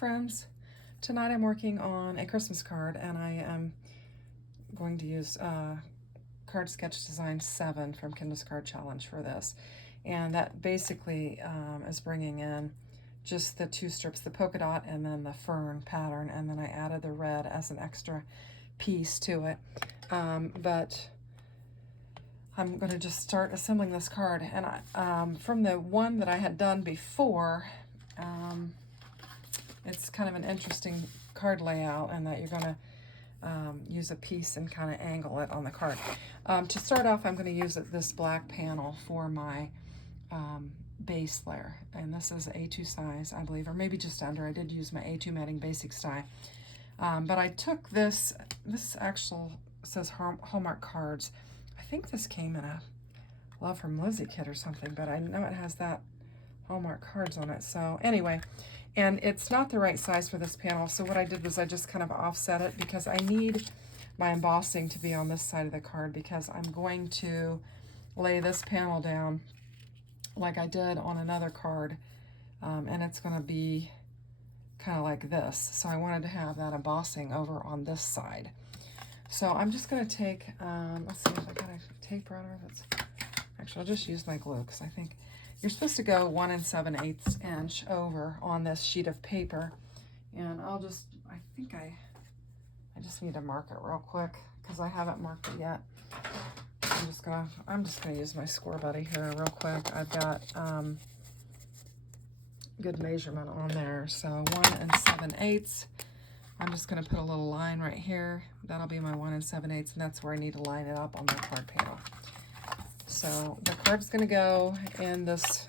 friends. Tonight I'm working on a Christmas card, and I am going to use Card Sketch Design 7 from Canvas Card Challenge for this. And that basically is bringing in just the two strips, the polka dot and then the fern pattern, and then I added the red as an extra piece to it. But I'm going to just start assembling this card, and from the one that I had done before, it's kind of an interesting card layout, and that you're going to use a piece and kind of angle it on the card. To start off, I'm going to use this black panel for my base layer, and this is A2 size, I believe, or maybe just under. I did use my A2 Matting Basics die, but I took this actual says Hallmark Cards. I think this came in a Love from Lizzie kit or something, but I know it has that Hallmark Cards on it. So anyway, and it's not the right size for this panel, so what I did was I just kind of offset it, because I need my embossing to be on this side of the card, because I'm going to lay this panel down like I did on another card, and it's going to be kind of like this. So I wanted to have that embossing over on this side. So I'm just going to take, let's see if I got a tape runner. Actually, I'll just use my glue, because I think you're supposed to go 1 7/8 inch over on this sheet of paper. And I think I just need to mark it real quick, because I haven't marked it yet. I'm just gonna use my Score Buddy here real quick. I've got good measurement on there. So 1 7/8. I'm just gonna put a little line right here. That'll be my 1 7/8, and that's where I need to line it up on my card panel. So the card's going to go in this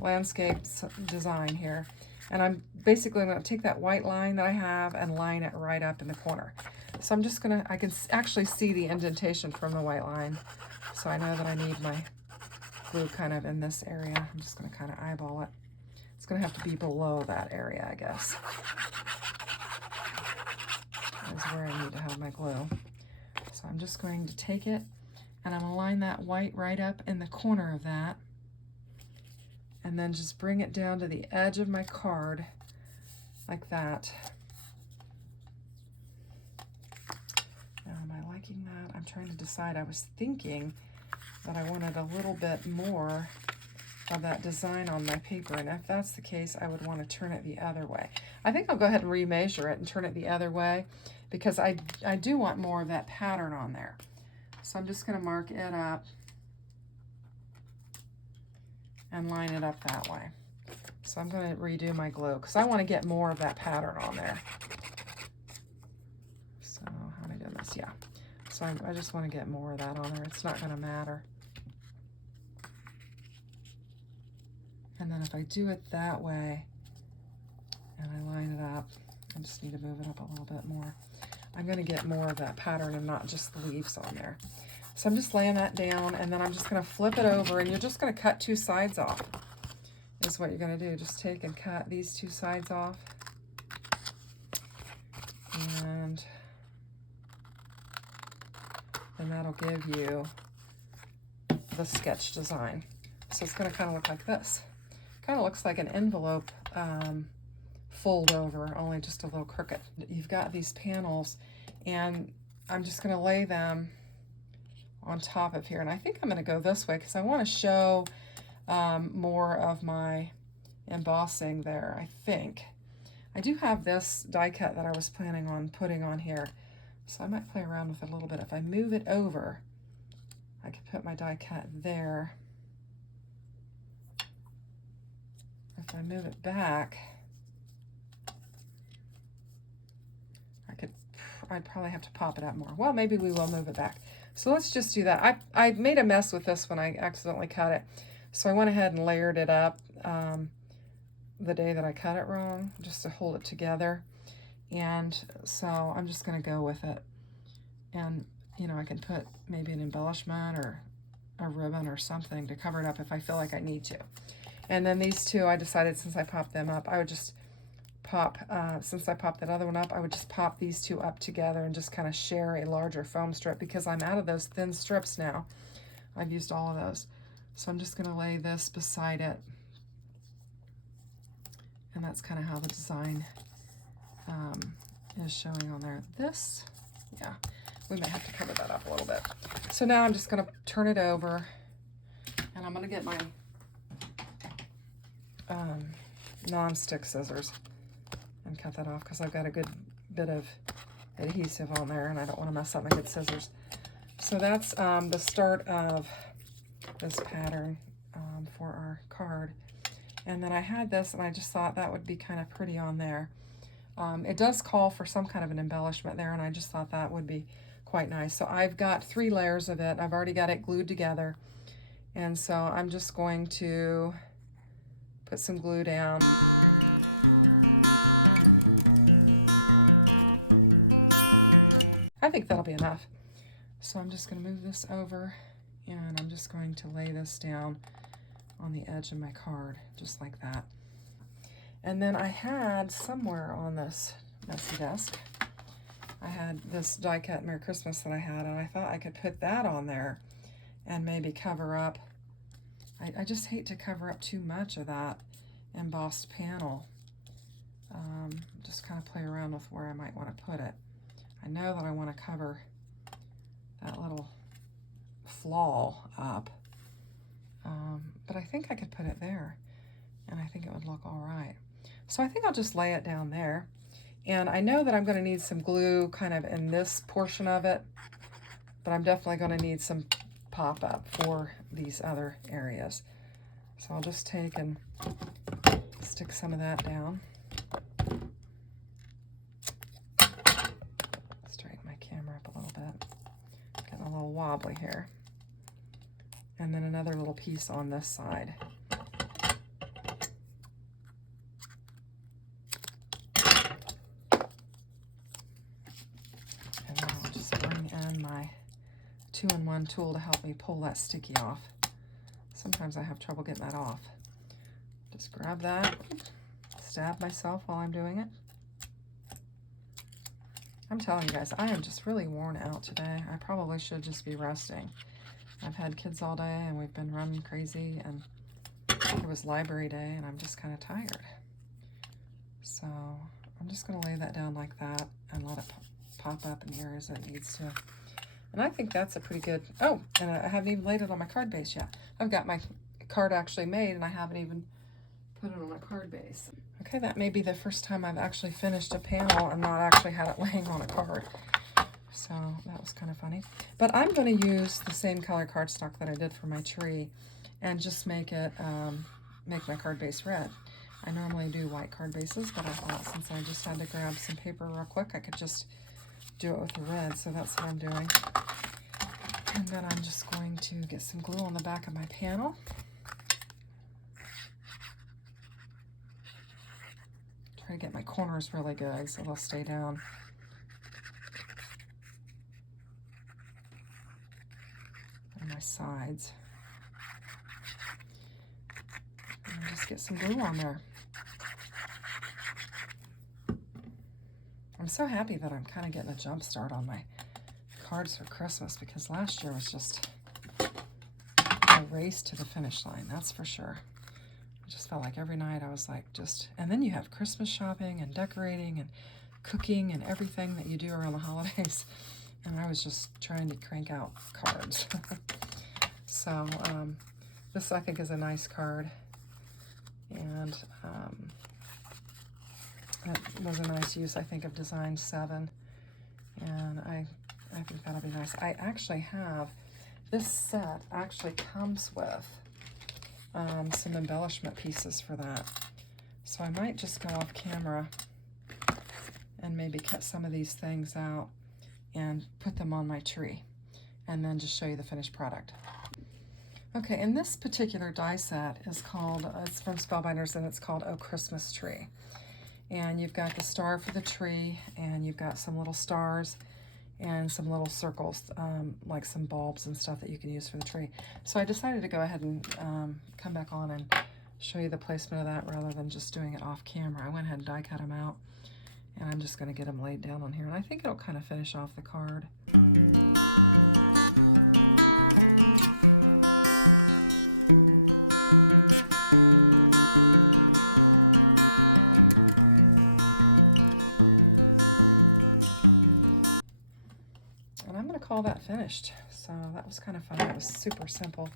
landscape design here. And I'm basically going to take that white line that I have and line it right up in the corner. So I'm just going to, I can actually see the indentation from the white line. So I know that I need my glue kind of in this area. I'm just going to kind of eyeball it. It's going to have to be below that area, I guess. That's where I need to have my glue. So I'm just going to take it, and I'm going to line that white right up in the corner of that, and then just bring it down to the edge of my card like that. Now, am I liking that? I'm trying to decide. I was thinking that I wanted a little bit more of that design on my paper, and if that's the case, I would want to turn it the other way. I think I'll go ahead and remeasure it and turn it the other way, because I do want more of that pattern on there. So I'm just going to mark it up and line it up that way. So I'm going to redo my glue, because I want to get more of that pattern on there. So how am I doing this? Yeah. So I just want to get more of that on there. It's not going to matter. And then if I do it that way and I line it up, I just need to move it up a little bit more. I'm going to get more of that pattern and not just the leaves on there. So I'm just laying that down, and then I'm just going to flip it over, and you're just going to cut two sides off is what you're going to do. Just take and cut these two sides off, and that'll give you the sketch design. So it's going to kind of look like this. Kind of looks like an envelope fold over, only just a little crooked. You've got these panels, and I'm just going to lay them on top of here, and I think I'm going to go this way, because I want to show more of my embossing there. I think I do have this die cut that I was planning on putting on here, so I might play around with it a little bit. If I move it over, I could put my die cut there. If I move it back, I'd probably have to pop it up more. Well, maybe we will move it back. So let's just do that. I made a mess with this when I accidentally cut it. So I went ahead and layered it up the day that I cut it wrong, just to hold it together. And so I'm just going to go with it. And, you know, I can put maybe an embellishment or a ribbon or something to cover it up if I feel like I need to. And then these two, I decided since I popped them up, I would just pop, since I popped that other one up, I would just pop these two up together and just kind of share a larger foam strip, because I'm out of those thin strips now. I've used all of those. So I'm just going to lay this beside it And that's kind of how the design is showing on there. This, yeah, we may have to cover that up a little bit. So now I'm just going to turn it over, and I'm going to get my non-stick scissors and cut that off because I've got a good bit of adhesive on there and I don't want to mess up my good scissors. So that's the start of this pattern for our card. And then I had this and I just thought that would be kind of pretty on there. It does call for some kind of an embellishment there, and I just thought that would be quite nice. So I've got 3 layers of it. I've already got it glued together. And so I'm just going to put some glue down. I think that'll be enough. So I'm just going to move this over, and I'm just going to lay this down on the edge of my card, just like that. And then I had somewhere on this messy desk, I had this die cut Merry Christmas that I had, and I thought I could put that on there and maybe cover up. I just hate to cover up too much of that embossed panel. Just kind of play around with where I might want to put it. I know that I want to cover that little flaw up, but I think I could put it there, and I think it would look all right. So I think I'll just lay it down there. And I know that I'm going to need some glue kind of in this portion of it, but I'm definitely going to need some pop-up for these other areas. So I'll just take and stick some of that down. Straighten my camera up a little bit. Getting a little wobbly here. And then another little piece on this side. And then I'll just bring in my 2-in-1 tool to help me pull that sticky off. Sometimes I have trouble getting that off. Just grab that, stab myself while I'm doing it. I'm telling you guys, I am just really worn out today. I probably should just be resting. I've had kids all day and we've been running crazy, and it was library day and I'm just kind of tired. So I'm just going to lay that down like that and let it pop up in the areas that it needs to. And I think that's a pretty good, oh, and I haven't even laid it on my card base yet. I've got my card actually made and I haven't even put it on my card base. Okay, that may be the first time I've actually finished a panel and not actually had it laying on a card. So that was kind of funny. But I'm going to use the same color cardstock that I did for my tree and just make it, make my card base red. I normally do white card bases, but I thought since I just had to grab some paper real quick, I could just do it with the red, so that's what I'm doing. And then I'm just going to get some glue on the back of my panel. Try to get my corners really good so they'll stay down. And my sides. And just get some glue on there. I'm so happy that I'm kind of getting a jump start on my cards for Christmas, because last year was just a race to the finish line, that's for sure. I just felt like every night I was like and then you have Christmas shopping and decorating and cooking and everything that you do around the holidays. And I was just trying to crank out cards. So this I think is a nice card. And it was a nice use, I think, of Design 7. And I think that'll be nice. I actually have, this set actually comes with some embellishment pieces for that. So I might just go off camera and maybe cut some of these things out and put them on my tree, and then just show you the finished product. Okay, and this particular die set is called, it's from Spellbinders, and it's called Oh Christmas Tree. And you've got the star for the tree, and you've got some little stars and some little circles, like some bulbs and stuff that you can use for the tree. So I decided to go ahead and come back on and show you the placement of that rather than just doing it off camera. I went ahead and die cut them out, and I'm just going to get them laid down on here. And I think it'll kind of finish off the card. And I'm going to call that finished. So that was kind of fun. It was super simple.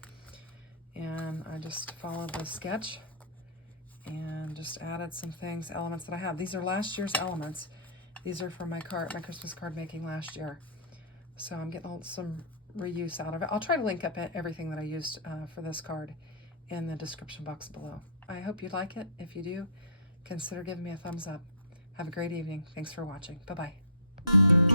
And I just followed the sketch and just added some things, elements that I have. These are last year's elements. These are from my Christmas card making last year. So I'm getting some reuse out of it. I'll try to link up everything that I used for this card in the description box below. I hope you like it. If you do, consider giving me a thumbs up. Have a great evening. Thanks for watching. Bye-bye.